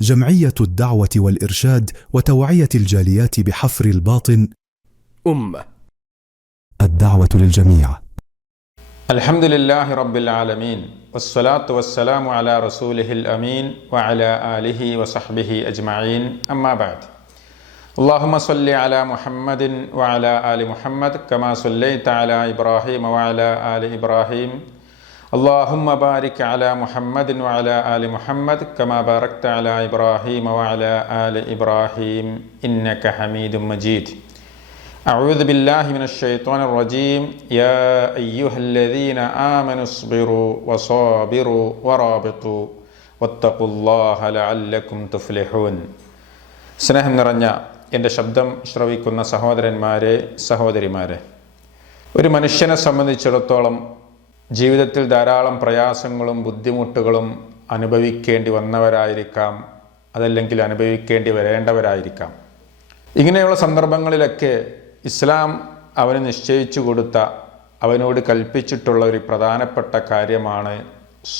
جمعية الدعوة والإرشاد وتوعية الجاليات بحفر الباطن الدعوة للجميع. الحمد لله رب العالمين والصلاة والسلام على رسوله الأمين وعلى آله وصحبه أجمعين أما بعد. اللهم صل على محمد وعلى آل محمد كما صليت على إبراهيم وعلى آل إبراهيم. اللهم بارك على محمد وعلى آل محمد كما باركت على إبراهيم وعلى آل إبراهيم إنك حميد مجيد. أعوذ بالله من الشيطان الرجيم. يا أيها الذين آمنوا اصبروا وصابروا ورابطوا واتقوا الله لعلكم تفلحون. സ്നേഹം നിറഞ്ഞ എൻ്റെ ശബ്ദം ശ്രവിക്കുന്ന സഹോദരന്മാരെ, സഹോദരിമാരെ, ഒരു മനുഷ്യനെ സംബന്ധിച്ചിടത്തോളം ജീവിതത്തിൽ ധാരാളം പ്രയാസങ്ങളും ബുദ്ധിമുട്ടുകളും അനുഭവിക്കേണ്ടി വന്നവരായിരിക്കാം, അതല്ലെങ്കിൽ അനുഭവിക്കേണ്ടി വരേണ്ടവരായിരിക്കാം. ഇങ്ങനെയുള്ള സന്ദർഭങ്ങളിലൊക്കെ ഇസ്ലാം അവന് നിശ്ചയിച്ചു കൊടുത്ത, അവനോട് കൽപ്പിച്ചിട്ടുള്ള ഒരു പ്രധാനപ്പെട്ട കാര്യമാണ്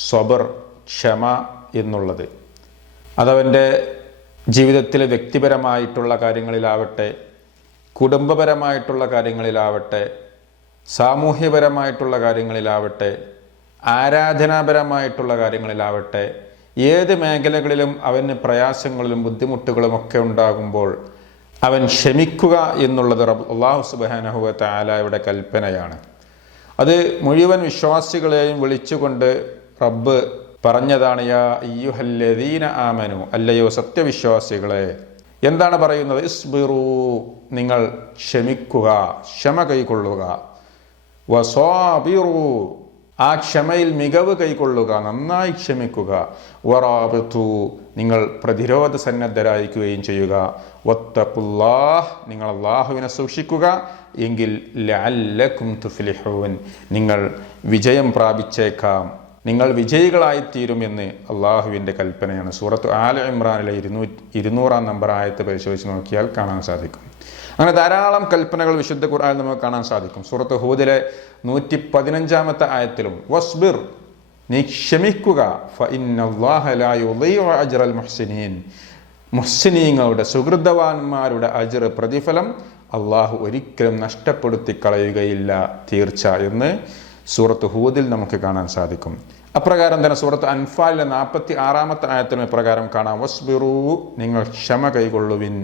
സ്വബർ, ക്ഷമ എന്നുള്ളത്. അതവൻ്റെ ജീവിതത്തിലെ വ്യക്തിപരമായിട്ടുള്ള കാര്യങ്ങളിലാവട്ടെ, കുടുംബപരമായിട്ടുള്ള കാര്യങ്ങളിലാവട്ടെ, സാമൂഹ്യപരമായിട്ടുള്ള കാര്യങ്ങളിലാവട്ടെ, ആരാധനാപരമായിട്ടുള്ള കാര്യങ്ങളിലാവട്ടെ, ഏത് മേഖലകളിലും അവന് പ്രയാസങ്ങളിലും ബുദ്ധിമുട്ടുകളും ഒക്കെ ഉണ്ടാകുമ്പോൾ അവൻ ക്ഷമിക്കുക എന്നുള്ളത് അല്ലാഹു സുബ്ഹാനഹു വ തആലയുടെ കൽപ്പനയാണ്. അത് മുഴുവൻ വിശ്വാസികളെയും വിളിച്ചുകൊണ്ട് റബ്ബ് പറഞ്ഞതാണ്. യാ അയ്യുഹല്ലദീന ആമനു, അല്ലയോ സത്യവിശ്വാസികളെ. എന്താണ് പറയുന്നത്? ഇസ്ബിറൂ, നിങ്ങൾ ക്ഷമിക്കുക, ക്ഷമ കൈക്കൊള്ളുക. വസാബിറൂ, ആ ക്ഷമയിൽ മികവ് കൈക്കൊള്ളുക, നന്നായി ക്ഷമിക്കുക. വറാബിതു, നിങ്ങൾ പ്രതിരോധ സന്നദ്ധരായിരിക്കുകയും ചെയ്യുക. വത്തഖുല്ലാഹ്, നിങ്ങൾ അല്ലാഹുവിനെ സൂക്ഷിക്കുക, എങ്കിൽ ലഅല്ലക്കും തുഫ്ലിഹൂൻ, നിങ്ങൾ വിജയം പ്രാപിച്ചേക്കാം, നിങ്ങൾ വിജയികളായിത്തീരുമെന്ന് അള്ളാഹുവിൻ്റെ കൽപ്പനയാണ്. സൂറത്ത് ആല ഇമ്രാനിലെ 200-ാം നമ്പർ ആയത്ത് പരിശോധിച്ച് നോക്കിയാൽ കാണാൻ സാധിക്കും. അങ്ങനെ ധാരാളം കൽപ്പനകൾ വിശുദ്ധ ഖുർആനിൽ നമുക്ക് കാണാൻ സാധിക്കും. സൂറത്ത് ഹൂദിലെ 115-ാമത്തെ ആയത്തിലും വസ്ബിർ, നീ ക്ഷമിക്കുക, ഫഇന്നല്ലാഹ ലാ യുളീഉ അജ്റൽ മുഹ്സിനീൻ, മുഹ്സിനീങ്ങളുടെ സുഹൃതവാന്മാരുടെ അജ്ർ, പ്രതിഫലം അള്ളാഹു ഒരിക്കലും നഷ്ടപ്പെടുത്തി കളയുകയില്ല, തീർച്ച എന്ന് സൂറത്ത് ഹൂദിൽ നമുക്ക് കാണാൻ സാധിക്കും. അപ്രകാരം തന്നെ സൂറത്ത് അൻഫാലിലെ 46-ാമത്തെ ആയത്തിലും ഇപ്രകാരം കാണാം. വസ്ബിറൂ, നിങ്ങൾ ക്ഷമ കൈകൊള്ളുവിൻ,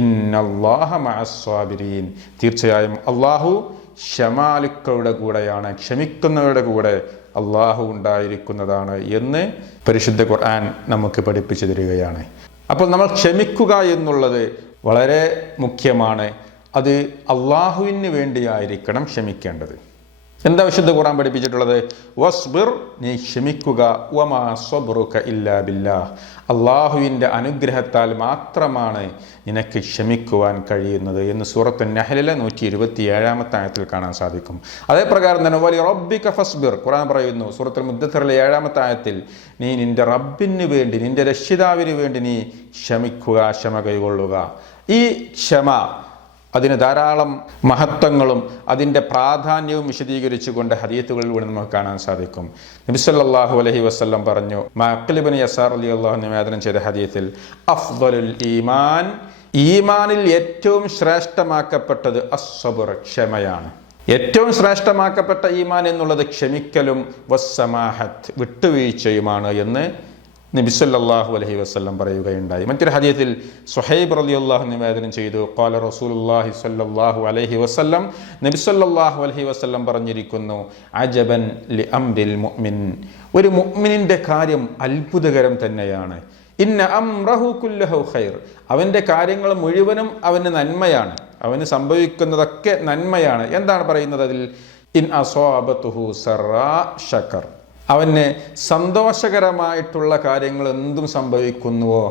ഇന്നല്ലാഹ മഅസ്സാബിരീൻ, തീർച്ചയായും അള്ളാഹു ക്ഷമാലുക്കളുടെ കൂടെയാണ്, ക്ഷമിക്കുന്നവരുടെ കൂടെ അള്ളാഹു ഉണ്ടായിരിക്കുന്നതാണ് എന്ന് പരിശുദ്ധ ഖുർആൻ നമുക്ക് പഠിപ്പിച്ചു തരികയാണ്. അപ്പോൾ നമ്മൾ ക്ഷമിക്കുക എന്നുള്ളത് വളരെ മുഖ്യമാണ്. അത് അള്ളാഹുവിന് വേണ്ടിയായിരിക്കണം ക്ഷമിക്കേണ്ടത്. എന്താ വിശുദ്ധ ഖുർആൻ പഠിപ്പിച്ചിട്ടുള്ളത്? വസ്ബിർ, നീ ക്ഷമിക്കുക, വമാ സ്വബ്റുക ഇല്ലാ ബില്ലാഹ്, അള്ളാഹുവിൻ്റെ അനുഗ്രഹത്താൽ മാത്രമാണ് നിനക്ക് ക്ഷമിക്കുവാൻ കഴിയുന്നത് എന്ന് സൂറത്ത് നഹ്ലിലെ 127-ാമത്തെ ആയത്തിൽ കാണാൻ സാധിക്കും. അതേപ്രകാരം തന്നെ വലി റബ്ബിക ഫസ്ബിർ, ഖുർആൻ പറയുന്നു സൂറത്തുൽ മുദ്ദസ്സിറിലെ 7-ാമത്തെ ആയത്തിൽ, നീ നിന്റെ റബ്ബിന് വേണ്ടി, നിന്റെ രക്ഷിതാവിന് വേണ്ടി നീ ക്ഷമിക്കുക, ക്ഷമ കൈകൊള്ളുക. ഈ ക്ഷമ, അതിന് ധാരാളം മഹത്വങ്ങളും അതിൻ്റെ പ്രാധാന്യവും വിശദീകരിച്ചുകൊണ്ട് ഹദീത്തുകളിലൂടെ നമുക്ക് കാണാൻ സാധിക്കും. നബി സല്ലല്ലാഹു അലൈഹി വസല്ലം പറഞ്ഞു, മഅഖിൽ ഇബ്നു യസാർ റളിയല്ലാഹു അൻഹു നിവേദനം ചെയ്ത ഹദീത്തിൽ, അഫ്ദലുൽ ഈമാൻ, ഈമാനിൽ ഏറ്റവും ശ്രേഷ്ഠമാക്കപ്പെട്ടത് അസ്സബ്ർ, ക്ഷമയാണ്. ഏറ്റവും ശ്രേഷ്ഠമാക്കപ്പെട്ട ഈമാൻ എന്നുള്ളത് ക്ഷമിക്കലും വസ്സമാഹത്ത്, വിട്ടുവീഴ്ചയുമാണ് എന്ന് നബി സല്ലല്ലാഹു അലൈഹി വസല്ലം പറയുകയുണ്ടായി. മറ്റൊരു ഹദീസിൽ സുഹൈബ് റളിയല്ലാഹു അൻഹു നിവേദനം ചെയ്തു, ഖാല റസൂലുള്ളാഹി സ്വല്ലല്ലാഹു അലൈഹി വസല്ലം, നബി സല്ലല്ലാഹു അലൈഹി വസല്ലം പറഞ്ഞിരിക്കുന്നു, അജബൻ ലി അംരിൽ മുഅ്മിൻ, ഒരു മുഅ്മിനിന്റെ കാര്യം അത്ഭുതകരം തന്നെയാണ്. ഇന്ന അംറഹു കുല്ലഹു ഖൈർ, അവൻ്റെ കാര്യങ്ങൾ മുഴുവനും അവന് നന്മയാണ്, അവന് സംഭവിക്കുന്നതൊക്കെ നന്മയാണ്. എന്താണ് പറയുന്നത് അതിൽ? ഇൻ അസ്വാബതുഹു സറാ ശകർ, അവന് സന്തോഷകരമായിട്ടുള്ള കാര്യങ്ങൾ എന്തും സംഭവിക്കുന്നുവോ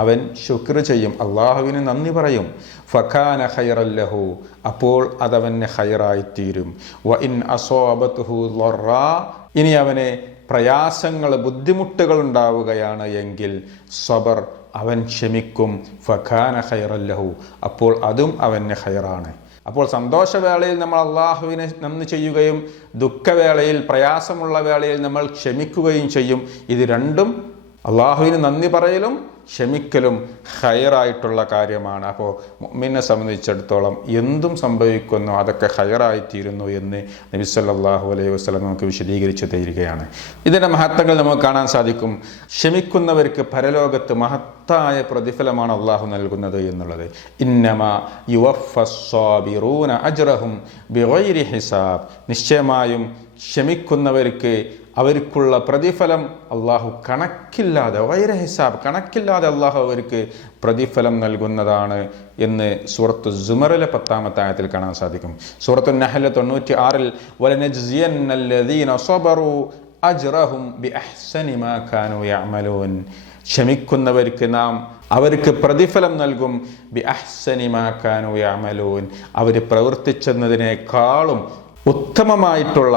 അവൻ ശുക്ർ ചെയ്യും, അള്ളാഹുവിന് നന്ദി പറയും. ഫകാന ഖൈറൻ ലഹു, അപ്പോൾ അതവന് ഖൈറായിത്തീരും. വ ഇൻ അസ്വാബതുഹു ളറാ, ഇനി അവന് പ്രയാസങ്ങൾ, ബുദ്ധിമുട്ടുകൾ ഉണ്ടാവുകയാണ് എങ്കിൽ സബർ, അവൻ ക്ഷമിക്കും. ഫകാന ഖൈറൻ ലഹു, അപ്പോൾ അതും അവന് ഖൈറാണ്. അപ്പോൾ സന്തോഷവേളയിൽ നമ്മൾ അള്ളാഹുവിനെ നന്ദി ചെയ്യുകയും ദുഃഖവേളയിൽ, പ്രയാസമുള്ള വേളയിൽ നമ്മൾ ക്ഷമിക്കുകയും ചെയ്യും. ഇത് രണ്ടും, അള്ളാഹുവിന് നന്ദി പറയലും ക്ഷമിക്കലും ഖൈറായിട്ടുള്ള കാര്യമാണ്. അപ്പോൾ മുഅ്മിനെ സംബന്ധിച്ചിടത്തോളം എന്തും സംഭവിക്കുന്നു അതൊക്കെ ഖൈറായിത്തീരുന്നു എന്ന് നബി സല്ലല്ലാഹു അലൈഹി വസല്ലം നമുക്ക് വിശദീകരിച്ചു തരികയാണ്. ഇതിൻ്റെ മഹത്വങ്ങൾ നമുക്ക് കാണാൻ സാധിക്കും. ക്ഷമിക്കുന്നവർക്ക് പരലോകത്ത് മഹത്തായ പ്രതിഫലമാണ് അള്ളാഹു നൽകുന്നത് എന്നുള്ളത്. ഇന്നമാ യുവഫസ്സാബിറൂന അജ്റഹും ബിഗൈരി ഹിസാബ്. നിശ്ചയമായും ക്ഷമിക്കുന്നവർക്ക് അവർക്കുള്ള പ്രതിഫലം അള്ളാഹു കണക്കില്ലാതെ, ഗൈര ഹിസാബ്, കണക്കില്ലാതെ അള്ളാഹു അവർക്ക് പ്രതിഫലം നൽകുന്നതാണ് എന്ന് സൂറത്തു സുമറിലെ 10-ാമത്തെ ആയത്തിൽ കാണാൻ സാധിക്കും. സൂറത്തു നഹ്ൽ 96-ൽ വലനജ്സിയന്നല്ലദീന സബറു അജ്റഹും ബിഅഹ്സനി മാ കാനൂ യഅമലൂൻ. ക്ഷമിക്കുന്നവർക്ക് നാം അവർക്ക് പ്രതിഫലം നൽകും ബിഅഹ്സനി മാ കാനൂ യഅമലൂൻ. അവർ പ്രവർത്തിച്ചതിനേക്കാളും ഉത്തമമായിട്ടുള്ള,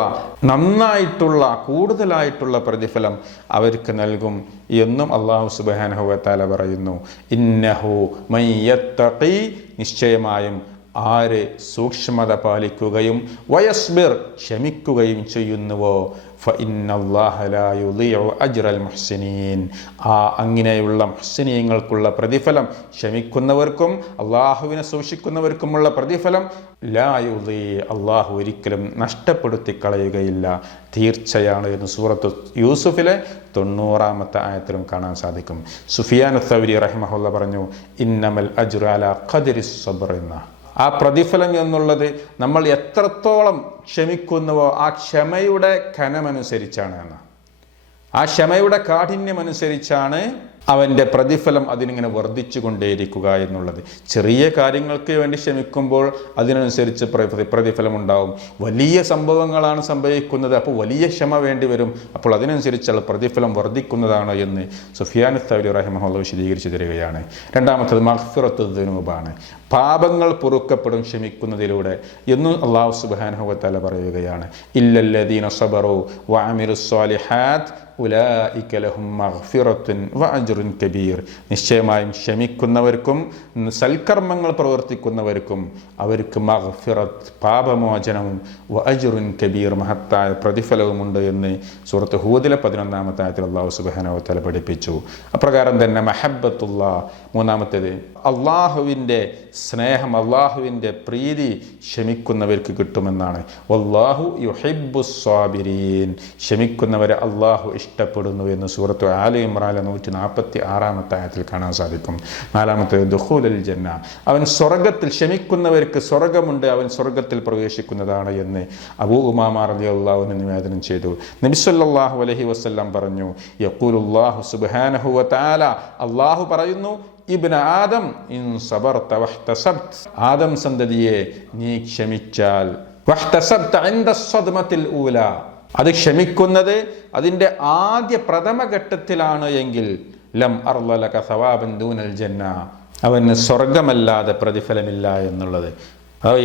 നന്നായിട്ടുള്ള, കൂടുതലായിട്ടുള്ള പ്രതിഫലം അവർക്ക് നൽകും എന്നും അല്ലാഹു സുബ്ഹാനഹു വ തആല പറയുന്നു. ഇന്നഹു മൻ യത്തഖി, നിശ്ചയമായും ആര് സൂക്ഷ്മത പാലിക്കുകയും വയസ്ബിർ, ക്ഷമിക്കുകയും ചെയ്യുന്നുവോ, ഫഇന്നല്ലാഹ ലാ യുളീഉ അജ്റൽ മുഹ്സിനീൻ, അങ്ങനെയുള്ള മുഹ്സിനീങ്ങൾക്കുള്ള പ്രതിഫലം, ക്ഷമിക്കുന്നവർക്കും അള്ളാഹുവിനെ സൂക്ഷിക്കുന്നവർക്കുമുള്ള പ്രതിഫലം ലാ യുളീ, അള്ളാഹു ഒരിക്കലും നഷ്ടപ്പെടുത്തി കളയുകയില്ല, തീർച്ചയാണ് എന്ന് സൂറത്ത് യൂസുഫിലെ 90-ാമത്തെ ആയത്തിലും കാണാൻ സാധിക്കും. സുഫിയാൻ അസ്സൗരി റഹിമഹുല്ല പറഞ്ഞു, ഇന്നമൽ അജ്റു അലാ ഖദ്രി സബ്ർ എന്ന ആ പ്രതിഫലം എന്നുള്ളത് നമ്മൾ എത്രത്തോളം ക്ഷമിക്കുന്നുവോ ആ ക്ഷമയുടെ കനമനുസരിച്ചാണ് എന്ന്. ആ ക്ഷമയുടെ കാഠിന്യമനുസരിച്ചാണ് അവൻ്റെ പ്രതിഫലം അതിനിങ്ങനെ വർദ്ധിച്ചു കൊണ്ടേയിരിക്കുക എന്നുള്ളത്. ചെറിയ കാര്യങ്ങൾക്ക് വേണ്ടി ക്ഷമിക്കുമ്പോൾ അതിനനുസരിച്ച് പ്രതിഫലം ഉണ്ടാവും. വലിയ സംഭവങ്ങളാണ് സംഭവിക്കുന്നത്, അപ്പോൾ വലിയ ക്ഷമ വേണ്ടി വരും, അപ്പോൾ അതിനനുസരിച്ചുള്ള പ്രതിഫലം വർദ്ധിക്കുന്നതാണ് എന്ന് സുഫിയാൻ അസ്സൗരി റഹിമഹുല്ലാഹ് വിശദീകരിച്ചു തരികയാണ്. രണ്ടാമത്തത് മഗ്ഫിറത്തു ദുനൂബാണ്. പാപങ്ങൾ പൊറുക്കപ്പെടും ക്ഷമിക്കുന്നതിലൂടെ എന്നും അല്ലാഹു സുബ്ഹാനഹു വ തആല പറയുകയാണ്. ഇല്ലല്ലദീന സബറു വഅമിലുസ് സ്വാലിഹാത്ത് ഉലൈക ലഹും മഗ്ഫിറത്തുൻ വഅജ്റുൻ കബീർ. നിശ്ചയമായും ക്ഷമിക്കുന്നവർക്കും സൽക്കർമ്മങ്ങൾ പ്രവർത്തിക്കുന്നവർക്കും അവർക്ക് മഗ്ഫിറത്ത്, പാപമോചനവും, വഅജ്റുൻ കബീർ, മഹത്തായ പ്രതിഫലവുമുണ്ട് എന്ന് സൂറത്ത് ഹൂദിലെ 11-ാമത്തെ ആയത്തിൽ അല്ലാഹു സുബ്ഹാനഹു വ തആല പഠിപ്പിച്ചു. അപ്രകാരം തന്നെ മഹബ്ബത്തുല്ലാഹ്, മൂന്നാമത്തേത് അള്ളാഹുവിൻ്റെ സ്നേഹം, അള്ളാഹുവിൻ്റെ പ്രീതി ക്ഷമിക്കുന്നവർക്ക് കിട്ടുമെന്നാണ്. വല്ലാഹു യുഹിബ്ബുസ് സ്വാബിരീൻ, ക്ഷമിക്കുന്നവരെ അള്ളാഹു ഇഷ്ടപ്പെടുന്നു എന്ന് സൂറത്ത് ആല ഇമ്രാനിലെ 146-ാമത്തെ ആയത്തിൽ കാണാൻ സാധിക്കും. നാലാമത്തേത് ദുഖൂലുൽ ജന്ന, അവൻ സ്വർഗത്തിൽ, ക്ഷമിക്കുന്നവർക്ക് സ്വർഗമുണ്ട്, അവൻ സ്വർഗത്തിൽ പ്രവേശിക്കുന്നതാണ് എന്ന് അബൂ ഉമാമ റളിയല്ലാഹു അൻഹു നിവേദനം ചെയ്തു. നബി സല്ലല്ലാഹു അലൈഹി വസല്ലം പറഞ്ഞു, യഖൂലുല്ലാഹു സുബ്ഹാനഹു വ തആല, അല്ലാഹു പറയുന്നു, ഇബ്ന ആദം ഇൻ സബർത വഹ്തസബ്ത, ആദം സന്തതിയെ നീ ക്ഷമിച്ചാൽ, വഹ്തസബ്ത ഇൻദ സദ്മത്തിൽ ഊല, അത് ക്ഷമിക്കുന്നത് അതിൻ്റെ ആദ്യ പ്രഥമഘട്ടത്തിലാണ് എങ്കിൽ, ലം അർളലക സവാബൻ ദൂനൽ ജന്ന, അവന് സ്വർഗമല്ലാതെ പ്രതിഫലമില്ല എന്നുള്ളത്.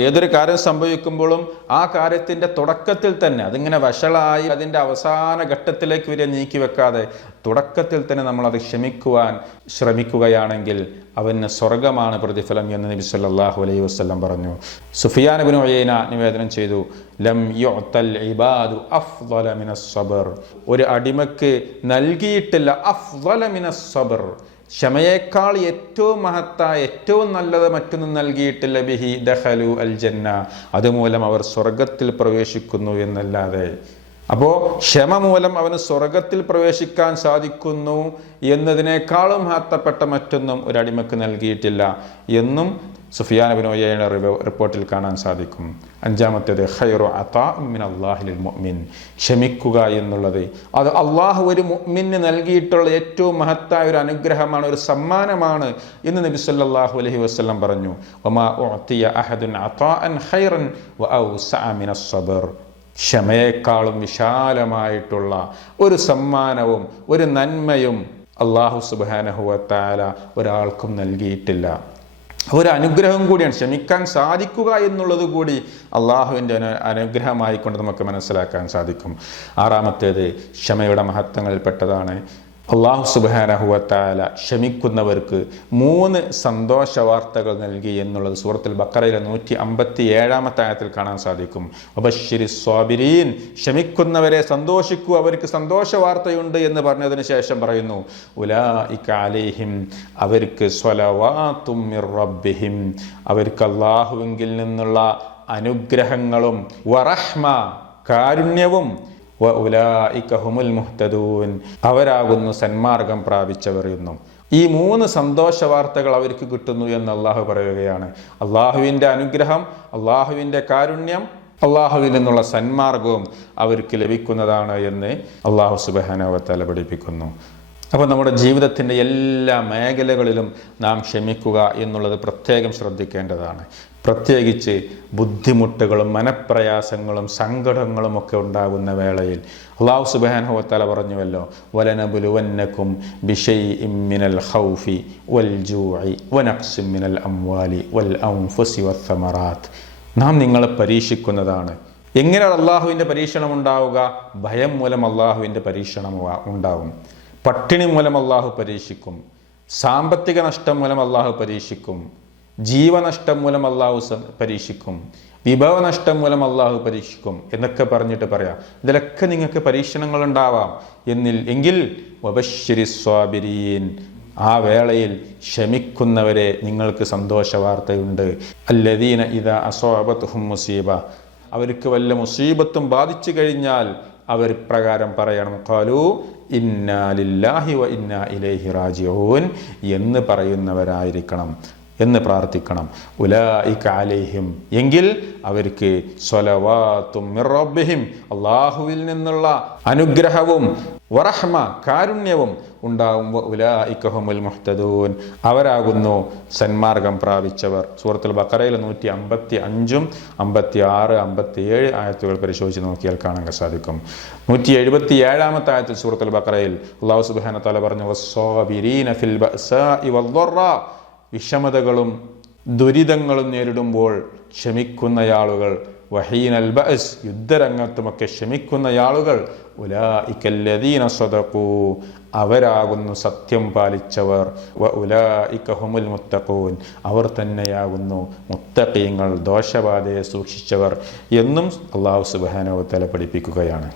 ഏതൊരു കാര്യം സംഭവിക്കുമ്പോഴും ആ കാര്യത്തിൻ്റെ തുടക്കത്തിൽ തന്നെ അതിങ്ങനെ വഷളായി അതിൻ്റെ അവസാന ഘട്ടത്തിലേക്ക് വരെ നീക്കി വെക്കാതെ തുടക്കത്തിൽ തന്നെ നമ്മളത് ക്ഷമിക്കുവാൻ ശ്രമിക്കുകയാണെങ്കിൽ അവന് സ്വർഗമാണ് പ്രതിഫലം എന്ന് നബി സല്ലല്ലാഹു അലൈഹി വസല്ലം പറഞ്ഞു. സുഫിയാൻ ഇബ്നു ഉയൈന നിവേദനം ചെയ്തു, ലം യുഅ്തൽ ഇബാദു അഫ്ളല മിനസ് സബ്ർ, ഒരു അടിമക്ക് നൽകിയിട്ടില്ല അഫ്ളല മിനസ് സബ്ർ, ക്ഷമയേക്കാൾ ഏറ്റവും മഹത്തായ, ഏറ്റവും നല്ലത് മറ്റൊന്നും നൽകിയിട്ടില്ല, ബിഹി ദഖലു അൽ ജന്ന, അതുമൂലം അവർ സ്വർഗത്തിൽ പ്രവേശിക്കുന്നു എന്നല്ലാതെ. അപ്പോൾ ക്ഷമ മൂലം അവന് സ്വർഗത്തിൽ പ്രവേശിക്കാൻ സാധിക്കുന്നു എന്നതിനേക്കാളും മഹത്തപ്പെട്ട മറ്റൊന്നും ഒരു അടിമക്ക് നൽകിയിട്ടില്ല എന്നും സുഫിയാൻ ഇബ്നു ഉയൈന റിപ്പോർട്ടിൽ കാണാൻ സാധിക്കും. അഞ്ചാമത്തേത് ഖൈറു അതാഇൻ മിനല്ലാഹി ലിൽ മുഅ്മിൻ, ക്ഷമിക്കുക എന്നുള്ളത് അത് അള്ളാഹു ഒരു മുഅ്മിന് നൽകിയിട്ടുള്ള ഏറ്റവും മഹത്തായ ഒരു അനുഗ്രഹമാണ്, ഒരു സമ്മാനമാണ് എന്ന് നബി സല്ലല്ലാഹു അലൈഹി വസല്ലം പറഞ്ഞു. വമാ ഉഅതിയ അഹദുൻ അതാഅൻ ഖൈറൻ വഔസഅ മിനസ് സബ്ർ, ക്ഷമയേക്കാളും വിശാലമായിട്ടുള്ള ഒരു സമ്മാനവും ഒരു നന്മയും അല്ലാഹു സുബ്ഹാനഹു വ തആല ഒരാൾക്കും നൽകിയിട്ടില്ല. ഒരു അനുഗ്രഹം കൂടിയാണ്, ക്ഷമിക്കാൻ സാധിക്കുക എന്നുള്ളത് കൂടി അള്ളാഹുവിൻ്റെ അനുഗ്രഹമായിക്കൊണ്ട് നമുക്ക് മനസ്സിലാക്കാൻ സാധിക്കും. ആറാമത്തേത് ക്ഷമയുടെ മഹത്വങ്ങളിൽപ്പെട്ടതാണ് അല്ലാഹു സുബ്ഹാനഹു വ തആല ക്ഷമിക്കുന്നവർക്ക് 3 സന്തോഷ വാർത്തകൾ നൽകി എന്നുള്ളത് സൂറത്തുൽ ബഖറയിലെ 157-ാമത്തെ ആയത്തിൽ കാണാൻ സാധിക്കും. വബശ്ശിരിസ് സ്വാബിരീൻ, ക്ഷമിക്കുന്നവരെ സന്തോഷിക്കൂ, അവർക്ക് സന്തോഷ വാർത്തയുണ്ട് എന്ന് പറഞ്ഞതിന് ശേഷം പറയുന്നു ഉലൈക അലൈഹിം, അവർക്ക് സ്വലവാത്തും മിർ റബ്ബിഹിം, അവർക്ക് അല്ലാഹുവിങ്കിൽ നിന്നുള്ള അനുഗ്രഹങ്ങളും വറഹ്മ, കാരുണ്യവും വഉലൈക ഹുമുൽ മുഹ്തദൂൻ, അവരാകുന്നു സന്മാർഗം പ്രാപിച്ചവർ എന്നും. ഈ 3 സന്തോഷ വാർത്തകൾ അവർക്ക് കിട്ടുന്നു എന്ന് അള്ളാഹു പറയുകയാണ്. അള്ളാഹുവിൻ്റെ അനുഗ്രഹം, അള്ളാഹുവിൻ്റെ കാരുണ്യം, അള്ളാഹുവിൽ നിന്നുള്ള സന്മാർഗവും അവർക്ക് ലഭിക്കുന്നതാണ് എന്ന് അള്ളാഹു സുബ്ഹാനഹു വ തആല പഠിപ്പിക്കുന്നു. അപ്പോൾ നമ്മുടെ ജീവിതത്തിൻ്റെ എല്ലാ മേഖലകളിലും നാം ക്ഷമിക്കുക എന്നുള്ളത് പ്രത്യേകം ശ്രദ്ധിക്കേണ്ടതാണ്. പ്രത്യേകിച്ച് ബുദ്ധിമുട്ടുകളും മനപ്രയാസങ്ങളും സങ്കടങ്ങളും ഒക്കെ ഉണ്ടാകുന്ന വേളയിൽ അല്ലാഹു സുബ്ഹാനഹു വ തആല പറഞ്ഞുവല്ലോ, വലനബുലുവന്നകും ബിശൈഇൻ മിനൽ ഖൗഫി വൽ ജൂഇ വനഖ്സിൻ മിനൽ അംവാലി വൽ അൻഫുസി വസ്സമറാത്ത്, നാം നിങ്ങളെ പരീക്ഷിക്കുന്നതാണ്. എങ്ങനെയാണ് അള്ളാഹുവിൻ്റെ പരീക്ഷണം ഉണ്ടാവുക? ഭയം മൂലം അള്ളാഹുവിൻ്റെ പരീക്ഷണം ഉണ്ടാവും. പട്ടിണി മൂലം അള്ളാഹു പരീക്ഷിക്കും. സാമ്പത്തിക നഷ്ടം മൂലം അള്ളാഹു പരീക്ഷിക്കും. ജീവനഷ്ടം മൂലം അള്ളാഹു പരീക്ഷിക്കും. വിഭവ നഷ്ടം മൂലം അള്ളാഹു പരീക്ഷിക്കും എന്നൊക്കെ പറഞ്ഞിട്ട് പറയാം. ഇതിലൊക്കെ നിങ്ങൾക്ക് പരീക്ഷണങ്ങൾ ഉണ്ടാവാം എങ്കിൽ വബശ്ശിരിസ് സ്വാബിരീൻ, ആ വേളയിൽ ക്ഷമിക്കുന്നവരെ നിങ്ങൾക്ക് സന്തോഷ വാർത്തയുണ്ട്. അല്ലദീന ഇദാ അസ്വാബത്ഹും മുസീബ, അവർക്ക് വല്ല മുസീബത്തും ബാധിച്ചു കഴിഞ്ഞാൽ അവർ പ്രകാരം പറയണം ഖാലൂ ഇന്നാ ലില്ലാഹി വ ഇന്നാ ഇലൈഹി റാജിഊൻ എന്ന് പറയുന്നവരായിരിക്കണം എന്ന് പ്രാർത്ഥിക്കണം. ഉലൈക അലൈഹിം, എങ്കിൽ അവർക്ക് സ്വലവാത്തും മിർ റബ്ബിഹിം, അല്ലാഹുവിൽ നിന്നുള്ള അനുഗ്രഹവും വറഹ്മ, കാരുണ്യവും ഉണ്ടാവും. ഉലൈക ഹുമുൽ മുഹ്തദൂൻ, അവരാകുന്നു സന്മാർഗം പ്രാപിച്ചവർ. സൂറത്തുൽ ബഖറയിൽ 155, 56, 57 ആയത്തുകൾ പരിശോധിച്ച് നോക്കിയാൽ കാണാൻ സാധിക്കും. 177-ാമത്തെ ആയത്തിൽ സൂറത്തുൽ ബഖറയിൽ അല്ലാഹു സുബ്ഹാനഹു വ തആല പറഞ്ഞു വസ്സാബിരീന ഫിൽ ബഅസാഇ വദ്ദറാ, വിഷമതകളും ദുരിതങ്ങളും നേരിടുമ്പോൾ ക്ഷമിക്കുന്നയാളുകൾ, വഹീനൽ ബഅസ്, യുദ്ധരംഗത്തുമൊക്കെ ക്ഷമിക്കുന്നയാളുകൾ, ഉലൈകല്ലദീന സദഖൂ, അവരാകുന്നു സത്യം പാലിച്ചവർ, വഉലൈക ഹുമുൽ മുത്തഖൂൻ, അവർ തന്നെയാകുന്നു മുത്തഖീങ്ങൾ, ദോഷബാധയെ സൂക്ഷിച്ചവർ എന്നും അല്ലാഹു സുബ്ഹാനഹു വ തആല പഠിപ്പിക്കുകയാണ്.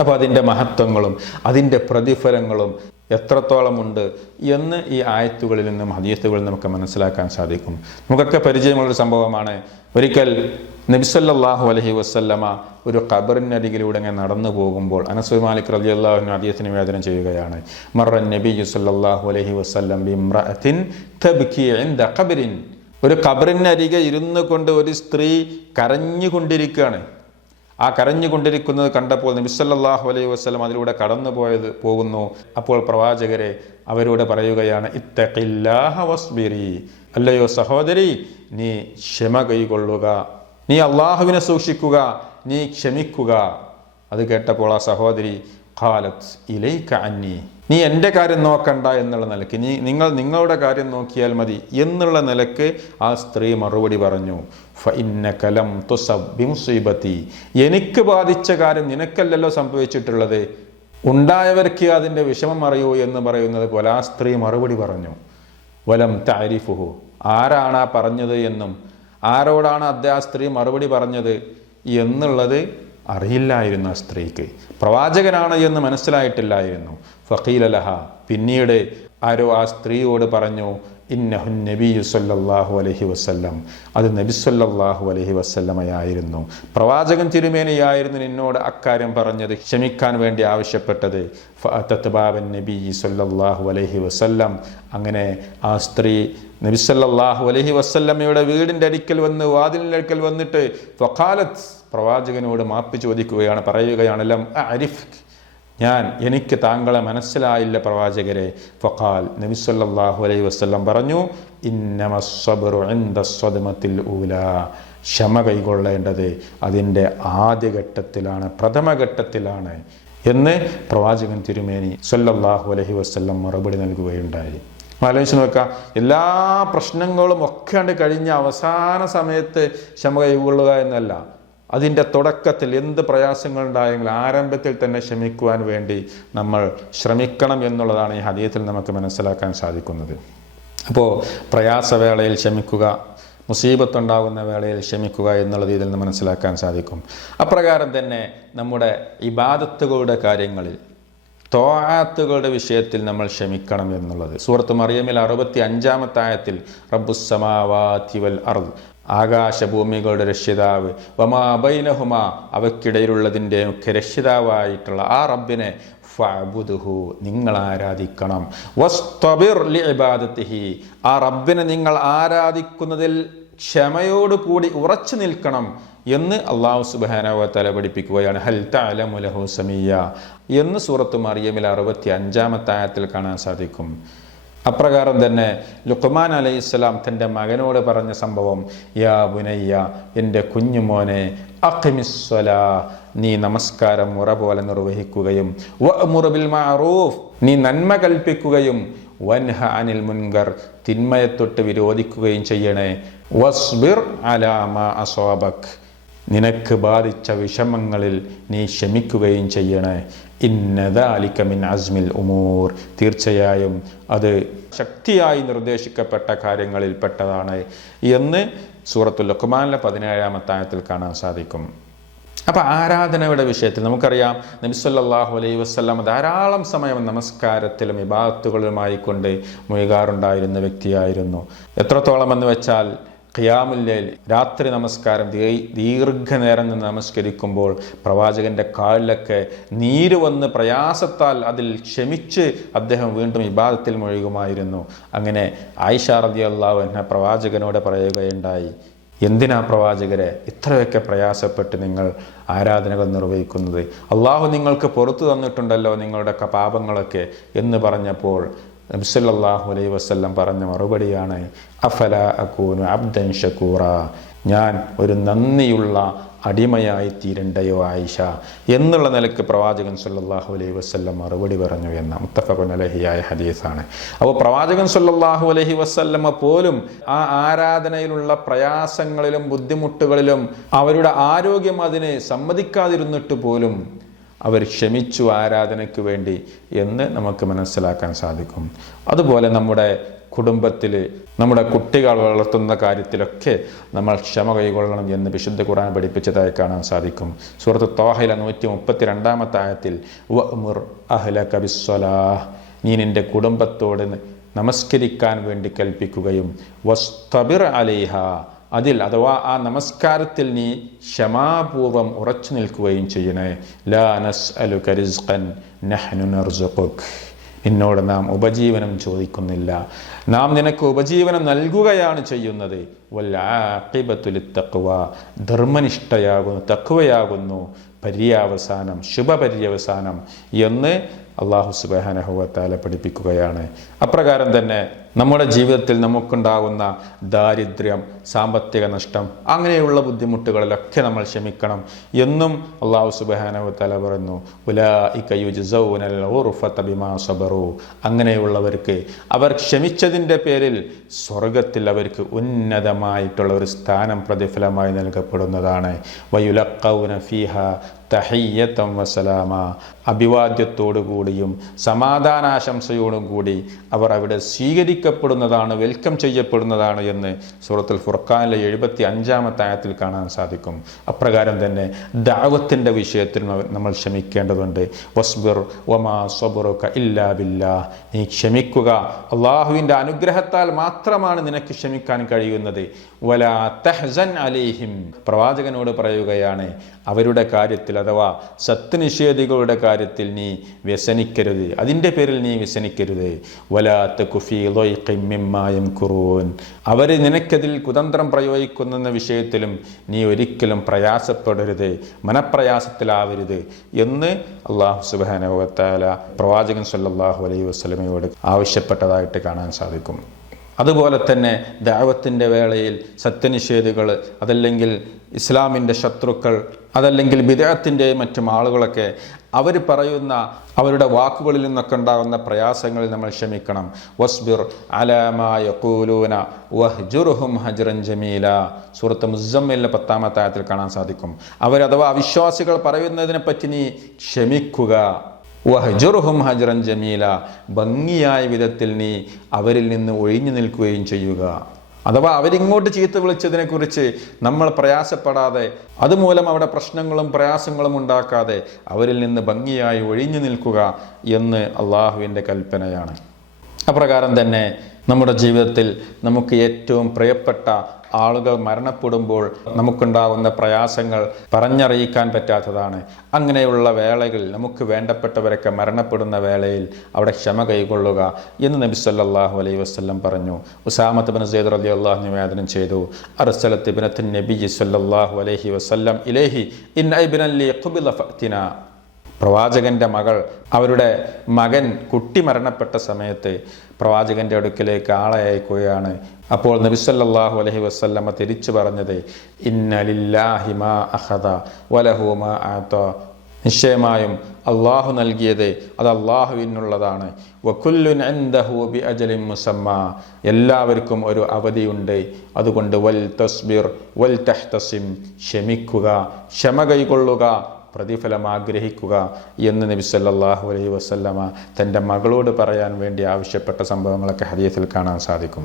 അപ്പോൾ അതിൻ്റെ മഹത്വങ്ങളും അതിൻ്റെ പ്രതിഫലങ്ങളും എത്രത്തോളമുണ്ട് എന്ന് ഈ ആയത്തുകളിൽ നിന്നും ഹദീസുകളിൽ നമുക്ക് മനസ്സിലാക്കാൻ സാധിക്കും. നമുക്കൊക്കെ പരിചയമുള്ളൊരു സംഭവമാണ്. ഒരിക്കൽ നബി സല്ലല്ലാഹു അലൈഹി വസല്ലമ ഒരു ഖബറിനരികിലൂടെ ഇങ്ങനെ നടന്നു പോകുമ്പോൾ അനസ് ബിൻ മാലിക് റളിയല്ലാഹു അൻഹു ഹദീസിനെ നിവേദനം ചെയ്യുകയാണ്. മറൻ നബിയ്യു സല്ലല്ലാഹു അലൈഹി വസല്ലം ബിംറഅത്തിൻ തബ്കി ഇൻദ ഖബറിൻ, ഒരു ഖബറിനരികെ ഇരുന്നു കൊണ്ട് ഒരു സ്ത്രീ കരഞ്ഞുകൊണ്ടിരിക്കുകയാണ്. ആ കരഞ്ഞുകൊണ്ടിരിക്കുന്നത് കണ്ടപ്പോൾ നബി സല്ലല്ലാഹു അലൈഹി വസല്ലം അതിലൂടെ പോകുന്നു. അപ്പോൾ പ്രവാചകരെ അവരോട് പറയുകയാണ്, ഇത്തഖില്ലാഹ വസ്ബിരി, അല്ലയോ സഹോദരി, നീ ക്ഷമ കൈകൊള്ളുക, നീ അള്ളാഹുവിനെ സൂക്ഷിക്കുക, നീ ക്ഷമിക്കുക. അത് കേട്ടപ്പോൾ ആ സഹോദരി ഖാലത്ത് ഇലൈക അന്നി, നീ എൻ്റെ കാര്യം നോക്കണ്ട എന്നുള്ള നിലയ്ക്ക്, നിങ്ങളുടെ കാര്യം നോക്കിയാൽ മതി എന്നുള്ള നിലക്ക് ആ സ്ത്രീ മറുപടി പറഞ്ഞു. ഫഇന്നക ലം തുസബ് ബിമുസീബതി, എനിക്ക് ബാധിച്ച കാര്യം നിനക്കല്ലല്ലോ സംഭവിച്ചിട്ടുള്ളത്, ഉണ്ടായവർക്ക് അതിൻ്റെ വിഷമം അറിയൂ എന്ന് പറയുന്നത് പോലെ ആ സ്ത്രീ മറുപടി പറഞ്ഞു. വലം തഅരിഫുഹു, ആരാണ് ആ പറഞ്ഞത് എന്നും ആരോടാണ് ആ സ്ത്രീ മറുപടി പറഞ്ഞത് എന്നുള്ളത് അറിയില്ലായിരുന്നു. ആ സ്ത്രീക്ക് പ്രവാചകനാണ് എന്ന് മനസ്സിലായിട്ടില്ലായിരുന്നു. ഫഖീല ലഹ, പിന്നീട് ആരോ ആ സ്ത്രീയോട് പറഞ്ഞു, ഇന്നഹു നബിയ്യു സല്ലല്ലാഹു അലൈഹി വസല്ലം, അത് നബി സല്ലല്ലാഹു അലൈഹി വസല്ലമയായിരുന്നു, പ്രവാചകൻ തിരുമേനിയായിരുന്നു നിന്നോട് അക്കാര്യം പറഞ്ഞത്, ക്ഷമിക്കാൻ വേണ്ടി ആവശ്യപ്പെട്ടത്. ഫഅതത് ബാബൻ നബിയ്യി സല്ലല്ലാഹു അലൈഹി വസല്ലം, അങ്ങനെ ആ സ്ത്രീ നബി സല്ലല്ലാഹു അലൈഹി വസല്ലമയുടെ വീടിൻ്റെ അടുക്കൽ വന്ന്, വാതിലിൻ്റെ അടുക്കൽ വന്നിട്ട് ഫഖാലത്ത്, പ്രവാചകനോട് മാപ്പ് ചോദിക്കുകയാണ്, പറയുകയാണ്, ലം അഅരിഫ്, എനിക്ക് താങ്കളെ മനസ്സിലായില്ല പ്രവാചകരെ. ഫഖാൽ, നബി സല്ലല്ലാഹു അലൈഹി വസല്ലം പറഞ്ഞു, ഇന്നമസ്സബ്റു ഇൻദ സ്വദ്മത്തിൽ ഊലാ, ക്ഷമ കൈകൊള്ളേണ്ടത് അതിൻ്റെ ആദ്യഘട്ടത്തിലാണ്, പ്രഥമഘട്ടത്തിലാണ് എന്ന് പ്രവാചകൻ തിരുമേനി സല്ലല്ലാഹു അലൈഹി വസല്ലം മറുപടി നൽകുകയുണ്ടായി. ആലോചിച്ച് നോക്കുക, എല്ലാ പ്രശ്നങ്ങളും ഒക്കെ കഴിഞ്ഞ അവസാന സമയത്ത് ക്ഷമ കൈകൊള്ളുക എന്നല്ല, അതിൻ്റെ തുടക്കത്തിൽ എന്ത് പ്രയാസങ്ങളുണ്ടായെങ്കിലും ആരംഭത്തിൽ തന്നെ ക്ഷമിക്കുവാൻ വേണ്ടി നമ്മൾ ശ്രമിക്കണം എന്നുള്ളതാണ് ഈ ഹദീസിൽ നമുക്ക് മനസ്സിലാക്കാൻ സാധിക്കുന്നത്. അപ്പോൾ പ്രയാസവേളയിൽ ക്ഷമിക്കുക, മുസീബത്തുണ്ടാകുന്ന വേളയിൽ ക്ഷമിക്കുക എന്നുള്ളത് ഇതിൽ നിന്ന് മനസ്സിലാക്കാൻ സാധിക്കും. അപ്രകാരം തന്നെ നമ്മുടെ ഇബാദത്തുകളുടെ കാര്യങ്ങളിൽ, ത്വാഅത്തുകളുടെ വിഷയത്തിൽ നമ്മൾ ക്ഷമിക്കണം എന്നുള്ളത് സൂറത്ത് മറിയമിൽ 65-ാമത്തെ ആയത്തിൽ റബ്ബുസ്സമാവാതി വൽ അർദ്, ആകാശഭൂമികളുടെ രക്ഷിതാവ്, വമാ ബൈനഹുമാ, അവയ്ക്കിടയിലുള്ളതിൻ്റെ ഒക്കെ രക്ഷിതാവായിട്ടുള്ള ആ റബ്ബിനെ ഫഅ്ബുദ്ഹു, നിങ്ങൾ ആരാധിക്കണം. വസ്തബിർ ലിഇബാദതിഹി, ആ റബ്ബിനെ നിങ്ങൾ ആരാധിക്കുന്നതിൽ ക്ഷമയോടുകൂടി ഉറച്ചു നിൽക്കണം എന്ന് അല്ലാഹു സുബ്ഹാനഹു വ തആല പഠിപ്പിക്കുകയാണ്. ഹൽ തഅലമു ലഹു സമീയ എന്ന് സൂറത്ത് മറിയമിൽ 65-ാമത്തെ ആയത്തിൽ കാണാൻ സാധിക്കും. അപ്രകാരം തന്നെ ലുഖ്മാൻ അലൈഹിസ്സലാം തൻ്റെ മകനോട് പറഞ്ഞ സംഭവം, യാ ബുനയ്യ, എൻ്റെ കുഞ്ഞുമോനെ, അഖിമിസ്സലാ, നീ നമസ്കാരം മുറ പോലെ നിർവഹിക്കുകയും, വഅ്മുർ ബിൽ മഅറൂഫ്, നീ നന്മ കൽപ്പിക്കുകയും, വൻഹ അനിൽ മുൻകർ, തിന്മയെ തൊട്ട് വിരോധിക്കുകയും ചെയ്യണേ, വസ്ബിർ അലാ മാ അസ്വാബക്, നിനക്ക് ബാധിച്ച വിഷമങ്ങളിൽ നീ ക്ഷമിക്കുകയും ചെയ്യണേ, ഇന്ന ദാലിക മിൻ അസ്മിൽ ഉമൂർ, തീർച്ചയായും അത് ശക്തിയായി നിർദ്ദേശിക്കപ്പെട്ട കാര്യങ്ങളിൽ പെട്ടതാണ് എന്ന് സൂറത്തുൽ ലുഖ്മാനിലെ 17-ാമത്തെ ആയത്തിൽ കാണാൻ സാധിക്കും. അപ്പോൾ ആരാധനയുടെ വിഷയത്തിൽ നമുക്കറിയാം, നബി സല്ലല്ലാഹു അലൈഹി വസല്ലം ധാരാളം സമയം നമസ്കാരത്തിലും ഇബാദത്തുകളുമായി കൊണ്ട് മുഴുകാറുണ്ടായിരുന്ന വ്യക്തിയായിരുന്നു. എത്രത്തോളം എന്ന് വെച്ചാൽ ഖിയാമുൽ ലൈൽ, രാത്രി നമസ്കാരം ദീർഘനേരം നിന്ന് നമസ്കരിക്കുമ്പോൾ പ്രവാചകന്റെ കാലിലൊക്കെ നീര് വന്ന് പ്രയാസത്താൽ അതിൽ ക്ഷമിച്ച് അദ്ദേഹം വീണ്ടും ഇബാദത്തിൽ മുഴുകുമായിരുന്നു. അങ്ങനെ ആയിഷ റളിയല്ലാഹു അൻഹ പ്രവാചകനോട് പറയുകയുണ്ടായി, എന്തിനാ പ്രവാചകരെ ഇത്രയൊക്കെ പ്രയാസപ്പെട്ട് നിങ്ങൾ ആരാധനകൾ നിർവഹിക്കുന്നത്? അള്ളാഹു നിങ്ങൾക്ക് പുറത്തു തന്നിട്ടുണ്ടല്ലോ നിങ്ങളുടെ പാപങ്ങളൊക്കെ എന്ന് പറഞ്ഞപ്പോൾ നബി സല്ലല്ലാഹു അലൈഹി വസല്ലം പറഞ്ഞ മറുപടിയാണ്, അഫലാ അകൂനു അബ്ദൻ ഷകൂറ, ഞാൻ ഒരു നന്ദിയുള്ള അടിമയായി തീരണ്ടയോ ആയിഷ എന്നുള്ള നിലയ്ക്ക് പ്രവാചകൻ സല്ലല്ലാഹു അലൈഹി വസല്ലം മറുപടി പറഞ്ഞു എന്ന മുത്തഫഖുൻ അലൈഹിയായ ഹദീസാണ്. അപ്പോൾ പ്രവാചകൻ സല്ലല്ലാഹു അലൈഹി വസല്ലമ പോലും ആ ആരാധനയിലുള്ള പ്രയാസങ്ങളിലും ബുദ്ധിമുട്ടുകളിലും അവരുടെ ആരോഗ്യം അതിനെ സമ്മതിക്കാതിരുന്നിട്ട് പോലും അവർ ക്ഷമിച്ചു ആരാധനയ്ക്ക് വേണ്ടി എന്ന് നമുക്ക് മനസ്സിലാക്കാൻ സാധിക്കും. അതുപോലെ നമ്മുടെ കുടുംബത്തിൽ നമ്മുടെ കുട്ടികൾ വളർത്തുന്ന കാര്യത്തിലൊക്കെ നമ്മൾ ക്ഷമ കൈകൊള്ളണം എന്ന് വിശുദ്ധ ഖുർആൻ പഠിപ്പിച്ചതായി കാണാൻ സാധിക്കും. സൂറത്ത് ത്വാഹയിലെ 132-ാമത്തെ ആയത്തിൽ വഅ്മുർ അഹ്ലക ബിസ്സലാഹ്, നീ നിന്റെ കുടുംബത്തോട് നമസ്കരിക്കാൻ വേണ്ടി കൽപ്പിക്കുകയും, വസ്തബിർ അലൈഹ, അതിൽ അഥവാ ആ നമസ്കാരത്തിൽ നീ ക്ഷമാപൂർവം ഉറച്ചു നിൽക്കുകയും ചെയ്യണേ. ലാ നസ്അലുക റിസ്ഖൻ നഹ്നു നർസുഖുക്, നിന്നോട് നാം ഉപജീവനം ചോദിക്കുന്നില്ല, നാം നിനക്ക് ഉപജീവനം നൽകുകയാണ് ചെയ്യുന്നത്. വൽ ആഖിബത്തു ലിത്തഖ്വ, ധർമ്മനിഷ്ഠയാകുന്നു, തഖ്വയാകുന്നു പര്യവസാനം, ശുഭപര്യവസാനം എന്ന് അല്ലാഹു സുബ്ഹാനഹു വ തആല പഠിപ്പിക്കുകയാണ്. അപ്രകാരം തന്നെ നമ്മുടെ ജീവിതത്തിൽ നമുക്കുണ്ടാകുന്ന ദാരിദ്ര്യം, സാമ്പത്തിക നഷ്ടം, അങ്ങനെയുള്ള ബുദ്ധിമുട്ടുകളിലൊക്കെ നമ്മൾ ക്ഷമിക്കണം എന്നും അല്ലാഹു സുബ്ഹാനഹു വ തആല പറയുന്നു. ഉലൈക യുജ്സൗനൽ ഗുർഫത ബിമാ സബറു, അങ്ങനെയുള്ളവർക്ക് അവർ ക്ഷമിച്ചതിൻ്റെ പേരിൽ സ്വർഗത്തിൽ അവർക്ക് ഉന്നതമായിട്ടുള്ള ഒരു സ്ഥാനം പ്രതിഫലമായി നൽകപ്പെടുന്നതാണ്. വയുലഖൗന ഫീഹാ തഹിയ്യത്തം വസലാമ, അഭിവാദ്യത്തോടുകൂടിയും സമാധാനാശംസയോടും കൂടി അവർ അവിടെ സ്വീകരിക്കപ്പെടുന്നതാണ്, വെൽക്കം ചെയ്യപ്പെടുന്നതാണ് എന്ന് സൂറത്തുൽ ഫുർഖാനിലെ 75-ാമത്തെ ആയത്തിൽ കാണാൻ സാധിക്കും. അപ്രകാരം തന്നെ ദഅവത്തിൻ്റെ വിഷയത്തിൽ നമ്മൾ ക്ഷമിക്കേണ്ടതുണ്ട്. വസ്ബിർ വമാ സബ്റുക ഇല്ലാ ബില്ലാഹ്, നീ ക്ഷമിക്കുക, അള്ളാഹുവിൻ്റെ അനുഗ്രഹത്താൽ മാത്രമാണ് നിനക്ക് ക്ഷമിക്കാൻ കഴിയുന്നത്. വലാ തഹ്സൻ അലൈഹിം, പ്രവാചകനോട് പറയുകയാണ് അവരുടെ കാര്യത്തിൽ അഥവാ സത്യനിഷേധികളുടെ കാര്യത്തിൽ നീ വ്യസനിക്കരുത്, അതിൻ്റെ പേരിൽ നീ വ്യസനിക്കരുത്. വലാ തകു ഫീ ളൈഖിൻ മിമ്മാ യംകുറൂൻ, അവർ നിനക്കതിൽ കുതന്ത്രം പ്രയോഗിക്കുന്ന വിഷയത്തിലും നീ ഒരിക്കലും പ്രയാസപ്പെടരുത്, മനപ്രയാസത്തിലാവരുത് എന്ന് അല്ലാഹു സുബ്ഹാനഹു വ തആല പ്രവാചകൻ സല്ലല്ലാഹു അലൈഹി വസല്ലമയോട് ആവശ്യപ്പെട്ടതായിട്ട് കാണാൻ സാധിക്കും. അതുപോലെ തന്നെ ദഅവത്തിൻ്റെ വേളയിൽ സത്യനിഷേധികൾ, അതല്ലെങ്കിൽ ഇസ്ലാമിൻ്റെ ശത്രുക്കൾ, അതല്ലെങ്കിൽ ബിദ്അത്തിൻ്റെ മറ്റും ആളുകളൊക്കെ അവർ പറയുന്ന അവരുടെ വാക്കുകളിൽ നിന്നൊക്കെ ഉണ്ടാകുന്ന പ്രയാസങ്ങളിൽ നമ്മൾ ക്ഷമിക്കണം. വസ്ബിർ അലാ മാ യഖൂലൂന വഹ്ജുർഹും ഹജ്റൻ ജമീല. സൂറത്ത് മുസമ്മിലിലെ 10-ാമത്തെ ആയത്തിൽ കാണാൻ സാധിക്കും. അഥവാ അവിശ്വാസികൾ പറയുന്നതിനെ പറ്റി നീ ക്ഷമിക്കുക. വഹ്ജുർഹും ഹജ്റൻ ജമീല, ഭംഗിയായ വിധത്തിൽ നീ അവരിൽ നിന്ന് ഒഴിഞ്ഞു നിൽക്കുകയും ചെയ്യുക. അഥവാ അവരിങ്ങോട്ട് ചീത്ത വിളിച്ചതിനെക്കുറിച്ച് നമ്മൾ പ്രയാസപ്പെടാതെ, അതുമൂലം അവിടെ പ്രശ്നങ്ങളും പ്രയാസങ്ങളും ഉണ്ടാക്കാതെ അവരിൽ നിന്ന് ഭംഗിയായി ഒഴിഞ്ഞു നിൽക്കുക എന്ന് അള്ളാഹുവിൻ്റെ കൽപ്പനയാണ്. അപ്രകാരം തന്നെ നമ്മുടെ ജീവിതത്തിൽ നമുക്ക് ഏറ്റവും പ്രിയപ്പെട്ട ആളുകൾ മരണപ്പെടുമ്പോൾ നമുക്കുണ്ടാകുന്ന പ്രയാസങ്ങൾ പറഞ്ഞറിയിക്കാൻ പറ്റാത്തതാണ്. അങ്ങനെയുള്ള വേളകളിൽ നമുക്ക് വേണ്ടപ്പെട്ടവരൊക്കെ മരണപ്പെടുന്ന വേളയിൽ അവിടെ ക്ഷമ കൈകൊള്ളുക എന്ന് നബി സല്ലല്ലാഹു അലൈഹി വസല്ലം പറഞ്ഞു. ഉസാമത്ത് ബിൻ സയ്യിദ് റളിയല്ലാഹു അൻഹു നിവേദനം ചെയ്തു, അർസലത്ത് ബിനത്ത് നബി സല്ലല്ലാഹു അലൈഹി വസല്ലം ഇലൈഹി ഇൻ ഇബ്നൻ ലി ഖുബില ഫഅ്തിനാ. പ്രവാചകൻ്റെ മകൾ, അവരുടെ മകൻ കുട്ടി മരണപ്പെട്ട സമയത്ത് പ്രവാചകൻ്റെ അടുക്കലേക്ക് ആളെ അയക്കുകയാണ്. അപ്പോൾ നബി സല്ലല്ലാഹു അലൈഹി വസല്ലമ തിരിച്ചു പറഞ്ഞത്, ഇന്ന ലില്ലാഹി മാ അഖദ വലഹു മാ അഅത. നിശ്ചയമായും അള്ളാഹു നൽകിയത് അത് അള്ളാഹുവിനുള്ളതാണ്. വകുല്ലുൻ ഇൻദഹു ബി അജലിൻ മുസമ്മ. എല്ലാവർക്കും ഒരു അവധിയുണ്ട്. അതുകൊണ്ട് വൽ തസ്ബിർ വൽ തഹ്തസിം, ക്ഷമിക്കുക, ക്ഷമ കൈകൊള്ളുക, പ്രതിഫലം ആഗ്രഹിക്കുക എന്ന് നബി സല്ലല്ലാഹു അലൈഹി വസല്ലമ തൻ്റെ മകളോട് പറയാൻ വേണ്ടി ആവശ്യപ്പെട്ട സംഭവങ്ങളൊക്കെ ഹദീസിൽ കാണാൻ സാധിക്കും.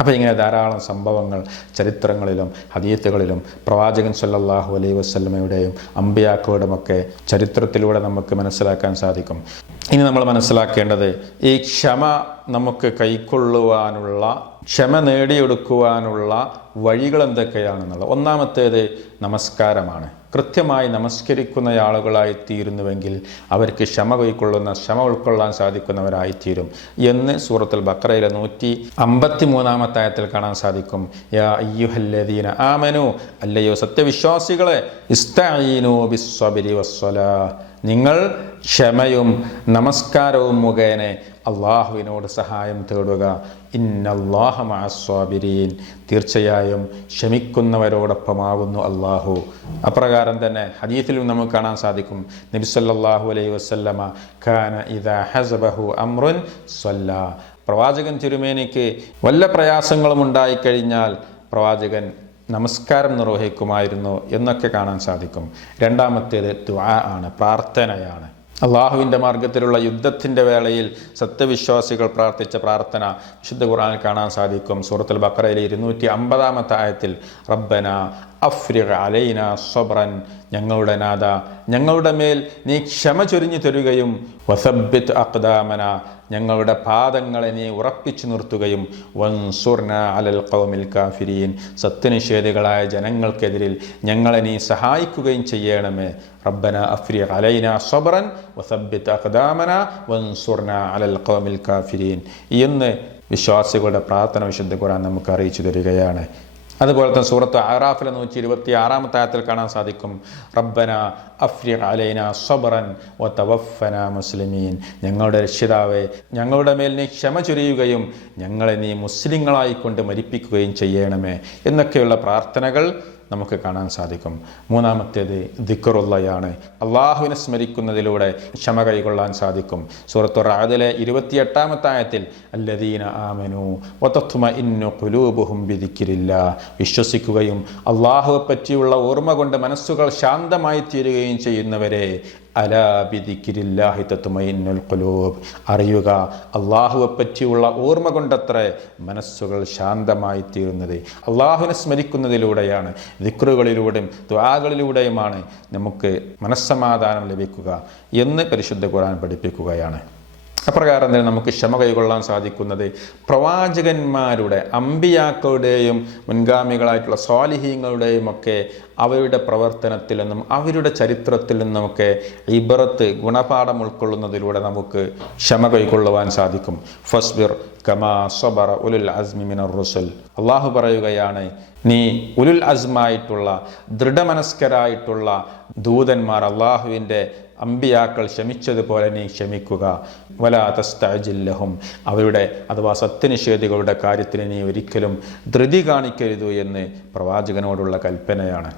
അപ്പോൾ ഇങ്ങനെ ധാരാളം സംഭവങ്ങൾ ചരിത്രങ്ങളിലും ഹദീസുകളിലും പ്രവാചകൻ സല്ലല്ലാഹു അലൈഹി വസല്ലമയുടെയും അമ്പിയാക്കളുടെയുമൊക്കെ ചരിത്രത്തിലൂടെ നമുക്ക് മനസ്സിലാക്കാൻ സാധിക്കും. ഇനി നമ്മൾ മനസ്സിലാക്കേണ്ടത് ഈ ക്ഷമ നമുക്ക് കൈക്കൊള്ളുവാനുള്ള, ക്ഷമ നേടിയെടുക്കുവാനുള്ള വഴികൾ എന്തൊക്കെയാണെന്നുള്ളത്. ഒന്നാമത്തേത് നമസ്കാരമാണ്. കൃത്യമായി നമസ്കരിക്കുന്ന ആളുകളായി തീരുന്നുവെങ്കിൽ അവർക്ക് ക്ഷമ ഉൾക്കൊള്ളാൻ സാധിക്കുന്നവരായിത്തീരും എന്ന് സൂറത്തുൽ ബഖറയിലെ 153-ാമത്തെ ആയത്തിൽ കാണാൻ സാധിക്കും. യാ അയ്യുഹല്ലദീന ആമനു, അല്ലയോ സത്യവിശ്വാസികളെ, ഇസ്തഈനു ബിസ്സബ്രി വസ്സലാഹ്, നിങ്ങൾ ക്ഷമയും നമസ്കാരവും മുഖേന അള്ളാഹുവിനോട് സഹായം തേടുക. ഇന്നല്ലാഹ മഅസ്സാബിരീൻ, തീർച്ചയായും ക്ഷമിക്കുന്നവരോടൊപ്പമാകുന്നു അള്ളാഹു. അപ്രകാരം തന്നെ ഹദീസിലും നമുക്ക് കാണാൻ സാധിക്കും, നബി സല്ലല്ലാഹു അലൈഹി വസല്ലമ കാന ഇദാ ഹസബഹു അംറുൻ സ്വല്ലാ. പ്രവാചകൻ തിരുമേനിക്ക് വല്ല പ്രയാസങ്ങളും ഉണ്ടായിക്കഴിഞ്ഞാൽ പ്രവാചകൻ നമസ്കാരം നിർവഹിക്കുമായിരുന്നു എന്നൊക്കെ കാണാൻ സാധിക്കും. രണ്ടാമത്തേത് ദുആ ആണ്, പ്രാർത്ഥനയാണ്. അള്ളാഹുവിൻ്റെ മാർഗത്തിലുള്ള യുദ്ധത്തിൻ്റെ വേളയിൽ സത്യവിശ്വാസികൾ പ്രാർത്ഥിച്ച പ്രാർത്ഥന വിശുദ്ധ ഖുർആനിൽ കാണാൻ സാധിക്കും. സൂറത്തുൽ ബഖറയിലെ 250-ാമത്തെ ആയത്തിൽ റബ്ബന അഫ്രിഗ് അലൈന സബ്റൻ, ഞങ്ങളുടെ നാഥ, ഞങ്ങളുടെ മേൽ നീ ക്ഷമ ചൊരിഞ്ഞു തരുകയും വസബ്ബിത് അഖ്ദാമന, ഞങ്ങളുടെ പാദങ്ങളെ നീ ഉറപ്പിച്ചു നിർത്തുകയും വൻസുർന അലൽ ഖൗമിൽ കാഫിരീൻ, സത്യനിഷേധികളായ ജനങ്ങൾക്കെതിരിൽ ഞങ്ങളെ നീ സഹായിക്കുകയും ചെയ്യണമേ. റബ്ബന അഫ്രിഗ് അലൈന സബ്റൻ വസബ്ബിത് അഖ്ദാമന വൻസുർന അലൽ ഖൗമിൽ കാഫിരീൻ എന്ന് വിശ്വാസികളുടെ പ്രാർത്ഥന വിശുദ്ധ ഖുർആൻ നമുക്ക് അറിയിച്ചു തരികയാണ്. അതുപോലെ തന്നെ സൂറത്ത് അറാഫിലെ 126-ാമത്തെ ആയത്തിൽ കാണാൻ സാധിക്കും, റബ്ബന അഫ്രിഗ് അലൈന സബ്റൻ വതവഫന മുസ്ലിമീൻ, ഞങ്ങളുടെ രക്ഷിതാവേ, ഞങ്ങളുടെ മേൽ നീ ക്ഷമ ചൊരിയുകയും ഞങ്ങളെ നീ മുസ്ലിങ്ങളായിക്കൊണ്ട് മരിപ്പിക്കുകയും ചെയ്യണമേ എന്നൊക്കെയുള്ള പ്രാർത്ഥനകൾ നമുക്ക് കാണാൻ സാധിക്കും. മൂന്നാമത്തേത് ദിക്റുള്ളയാണ്. അള്ളാഹുവിനെ സ്മരിക്കുന്നതിലൂടെ ക്ഷമ കൈകൊള്ളാൻ സാധിക്കും. സൂറത്തുർ റഅദിലെ 28-ാമത്തെ ആയത്തിൽ അല്ലദീന ആമനു വതത്മഇന്നു ഖുലൂബുഹും ബിദിക്രില്ലാഹ്, വിശ്വസിക്കുകയും അള്ളാഹുവെ പറ്റിയുള്ള ഓർമ്മ കൊണ്ട് മനസ്സുകൾ ശാന്തമായി തീരുകയും ചെയ്യുന്നവരെ അലാ ബിദിക്രില്ലാഹി തത്മഇന്നുൽ ഖുലൂബ്, അറിയുക, അള്ളാഹുവെ പറ്റിയുള്ള ഓർമ്മ കൊണ്ടത്രേ മനസ്സുകൾ ശാന്തമായി തീരുന്നത്. അള്ളാഹുവിനെ സ്മരിക്കുന്നതിലൂടെയാണ്, ദിക്റുകളിലൂടെയും ദുആകളിലൂടെയുമാണ് നമുക്ക് മനസ്സമാധാനം ലഭിക്കുക എന്ന് പരിശുദ്ധ ഖുർആൻ പഠിപ്പിക്കുകയാണ്. അപ്രകാരം തന്നെ നമുക്ക് ക്ഷമ കൈകൊള്ളാൻ സാധിക്കുന്നത് പ്രവാചകന്മാരുടെ, അമ്പിയാക്കളുടെയും മുൻഗാമികളായിട്ടുള്ള സ്വാലിഹീങ്ങളുടെയും ഒക്കെ അവരുടെ പ്രവർത്തനത്തിൽ നിന്നും അവരുടെ ചരിത്രത്തിൽ നിന്നുമൊക്കെ ഇബ്രത്ത്, ഗുണപാഠം ഉൾക്കൊള്ളുന്നതിലൂടെ നമുക്ക് ക്ഷമ കൈകൊള്ളുവാൻ സാധിക്കും. ഫസ്ബിർ കമാ സബറ ഉലുൽ അസ്മി മിനർ റുസുൽ, അള്ളാഹു പറയുകയാണ്, നീ ഉലുൽ അസ്മായിട്ടുള്ള ദൃഢമനസ്കരായിട്ടുള്ള ദൂതന്മാർ, അള്ളാഹുവിൻ്റെ അമ്പിയാക്കൾ ക്ഷമിച്ചതുപോലെ നീ ക്ഷമിക്കുക. വലാ തസ്തഅജിൽ ലഹും, അവരുടെ അഥവാ സത്യനിഷേധികളുടെ കാര്യത്തിന് നീ ഒരിക്കലും ധൃതി കാണിക്കരുത് എന്ന് പ്രവാചകനോടുള്ള കൽപ്പനയാണ്.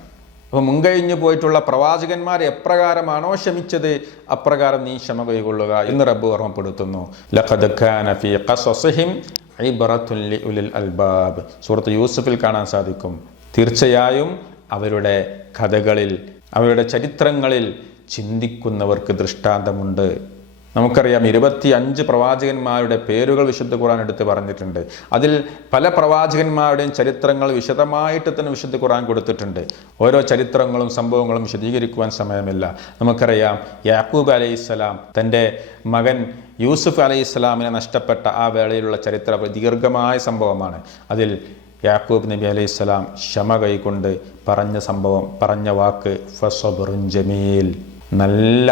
അപ്പോൾ മുൻകഴിഞ്ഞു പോയിട്ടുള്ള പ്രവാചകന്മാർ എപ്രകാരമാണോ ക്ഷമിച്ചത് അപ്രകാരം നീ ക്ഷമ കൈകൊള്ളുക എന്ന് റബ്ബ് ഓർമ്മപ്പെടുത്തുന്നു. ലഖദ് കാന ഫീ ഖസസിഹിം ഇബ്റത്തുൻ ലിഉലിൽ അൽബാബ്, സൂറത്ത് യൂസുഫിൽ കാണാൻ സാധിക്കും. തീർച്ചയായും അവരുടെ കഥകളിൽ, അവരുടെ ചരിത്രങ്ങളിൽ ചിന്തിക്കുന്നവർക്ക് ദൃഷ്ടാന്തമുണ്ട്. നമുക്കറിയാം 25 പ്രവാചകന്മാരുടെ പേരുകൾ വിശുദ്ധ ഖുർആൻ എടുത്ത് പറഞ്ഞിട്ടുണ്ട്. അതിൽ പല പ്രവാചകന്മാരുടെയും ചരിത്രങ്ങൾ വിശദമായിട്ട് തന്നെ വിശുദ്ധ ഖുർആൻ കൊടുത്തിട്ടുണ്ട്. ഓരോ ചരിത്രങ്ങളും സംഭവങ്ങളും വിശദീകരിക്കുവാൻ സമയമില്ല. നമുക്കറിയാം യാക്കൂബ് അലൈഹിസ്സലാം തൻ്റെ മകൻ യൂസുഫ് അലൈഹിസ്സലാമിനെ നഷ്ടപ്പെട്ട ആ വേളയിലുള്ള ചരിത്ര ദീർഘമായ സംഭവമാണ്. അതിൽ യാക്കൂബ് നബി അലൈഹിസ്സലാം ക്ഷമ കൈകൊണ്ട് പറഞ്ഞ സംഭവം, പറഞ്ഞ വാക്ക് ഫസബ്റുൻ ജമീൽ, നല്ല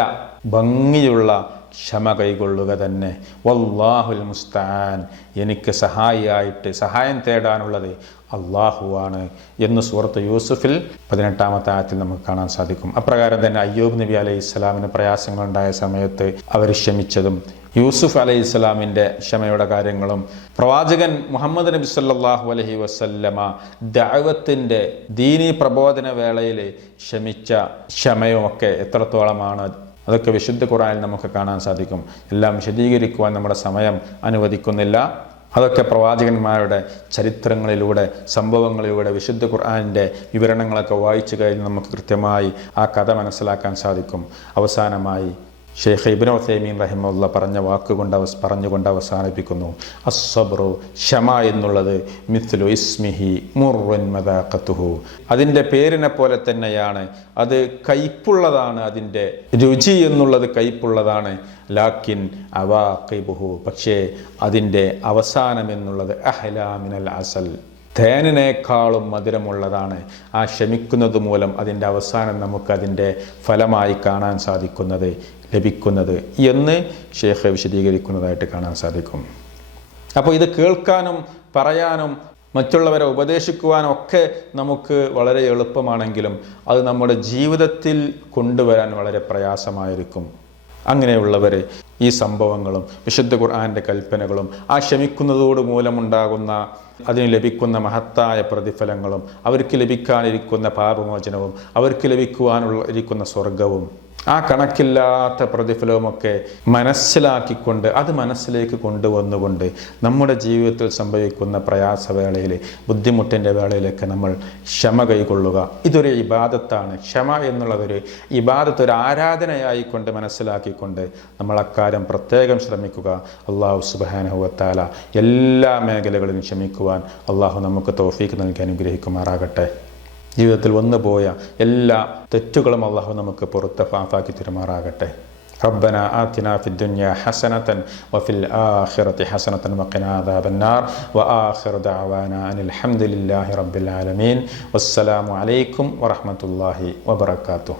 ഭംഗിയുള്ള ക്ഷമ കൈകൊള്ളുക തന്നെ. വല്ലാഹുൽ മുസ്തആൻ, എനിക്ക് സഹായം തേടാനുള്ളത് അള്ളാഹുവാണ് എന്ന് സൂറത്ത് യൂസുഫിൽ 18-ാമത്തെ ആയത്തിൽ നമുക്ക് കാണാൻ സാധിക്കും. അപ്രകാരം തന്നെ അയ്യൂബ് നബി അലൈഹി ഇസ്ലാമിന് പ്രയാസങ്ങളുണ്ടായ സമയത്ത് അവർ ക്ഷമിച്ചതും, യൂസുഫ് അലൈഹി ഇസ്ലാമിൻ്റെ ക്ഷമയുടെ കാര്യങ്ങളും, പ്രവാചകൻ മുഹമ്മദ് നബി സല്ലല്ലാഹു അലൈഹി വസല്ലമ ദഅവത്തിൻ്റെ ദീനീ പ്രബോധന വേളയിൽ ക്ഷമിച്ച ക്ഷമയുമൊക്കെ എത്രത്തോളമാണ്, അതൊക്കെ വിശുദ്ധ ഖുർആനിൽ നമുക്ക് കാണാൻ സാധിക്കും. എല്ലാം വിശദീകരിക്കുവാൻ നമ്മുടെ സമയം അനുവദിക്കുന്നില്ല. അതൊക്കെ പ്രവാചകന്മാരുടെ ചരിത്രങ്ങളിലൂടെ, സംഭവങ്ങളിലൂടെ, വിശുദ്ധ ഖുർആനിൻ്റെ വിവരണങ്ങളൊക്കെ വായിച്ചു കഴിഞ്ഞ് നമുക്ക് കൃത്യമായി ആ കഥ മനസ്സിലാക്കാൻ സാധിക്കും. അവസാനമായി ഷെയ്ഖ് ഇബ്നു ഉസൈമീൻ റഹിമഹുല്ലാഹ് പറഞ്ഞുകൊണ്ട് അവസാനിപ്പിക്കുന്നു. അസ്സബ്റു, ക്ഷമ എന്നുള്ളത് മിത്ലു ഇസ്മിഹി മുർറുൻ മദാഖത്തുഹു, അതിൻ്റെ പേരിനെ പോലെ തന്നെയാണ്, അത് കയ്പുള്ളതാണ്, അതിൻ്റെ രുചി എന്നുള്ളത് കയ്പുള്ളതാണ്. ലാക്കിൻ അവാഖിബുഹു, പക്ഷേ അതിൻ്റെ അവസാനം എന്നുള്ളത് അഹ്ലാ മിനൽ അസൽ, തേനിനേക്കാളും മധുരമുള്ളതാണ്. ആ ക്ഷമിക്കുന്നത് മൂലം അതിൻ്റെ അവസാനം നമുക്കതിൻ്റെ ഫലമായി കാണാൻ സാധിക്കുന്നത്, ലഭിക്കുന്നത് എന്ന് ഷെയ്ഖ് വിശദീകരിക്കുന്നതായിട്ട് കാണാൻ സാധിക്കും. അപ്പോൾ ഇത് കേൾക്കാനും പറയാനും മറ്റുള്ളവരെ ഉപദേശിക്കുവാനും ഒക്കെ നമുക്ക് വളരെ എളുപ്പമാണെങ്കിലും അത് നമ്മുടെ ജീവിതത്തിൽ കൊണ്ടുവരാൻ വളരെ പ്രയാസമായിരിക്കും. അങ്ങനെയുള്ളവർ ഈ സംഭവങ്ങളും വിശുദ്ധ ഖുർആന്റെ കൽപ്പനകളും ആ ക്ഷമിക്കുന്നതോട് മൂലമുണ്ടാകുന്ന അതിന് ലഭിക്കുന്ന മഹത്തായ പ്രതിഫലങ്ങളും അവർക്ക് ലഭിക്കാനിരിക്കുന്ന പാപമോചനവും അവർക്ക് ലഭിക്കുവാനുള്ള സ്വർഗവും ആ കണക്കില്ലാത്ത പ്രതിഫലവുമൊക്കെ മനസ്സിലാക്കിക്കൊണ്ട് അത് മനസ്സിലേക്ക് കൊണ്ടുവന്നുകൊണ്ട് നമ്മുടെ ജീവിതത്തിൽ സംഭവിക്കുന്ന പ്രയാസവേളയിൽ, ബുദ്ധിമുട്ടിൻ്റെ വേളയിലൊക്കെ നമ്മൾ ക്ഷമ കൈകൊള്ളുക. ഇതൊരു ഇബാദത്താണ്. ക്ഷമ എന്നുള്ളതൊരു ഇബാദത്ത്, ഒരു ആരാധനയായിക്കൊണ്ട് മനസ്സിലാക്കിക്കൊണ്ട് നമ്മൾ അക്കാര്യം പ്രത്യേകം ശ്രമിക്കുക. അള്ളാഹു സുബ്ഹാനഹു വ തആല എല്ലാ മേഖലകളിലും ക്ഷമിക്കുവാൻ അള്ളാഹു നമുക്ക് തൗഫീഖ് നൽകി അനുഗ്രഹിക്കുമാറാകട്ടെ. ജീവിതത്തിൽ വന്നുപോയ എല്ലാ തെറ്റുകളും അള്ളാഹു നമുക്ക് പുറത്ത് മാപ്പാക്കി തരുമാറാകട്ടെ. ربنا آتنا في الدنيا حسنة وفي الآخرة حسنة وقنا عذاب النار وآخر دعوانا أن الحمد لله رب العالمين والسلام عليكم ورحمة الله وبركاته.